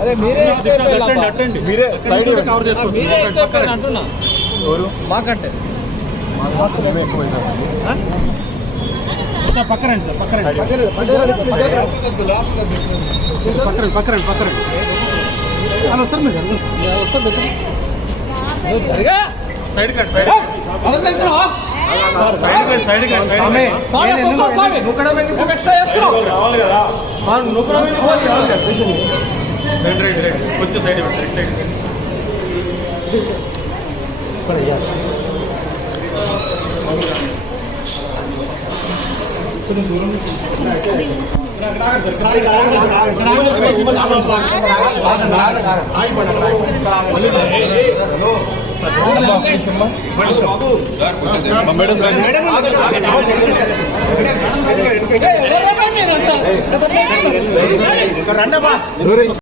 అదే మీరే మీరే సైడ్ కవర్ చేసుకోవచ్చు అంటున్నా. ఎవరు మాకంటే సార్ పక్కరండి సార్ పక్కరండి అలా వస్తారు మీరు వస్తారు సైడ్ కట్ సైడ్ సైడ్ రావాలి కదా కొంచెం సైడ్ సైడ్ కొంచెం దూరం నుంచి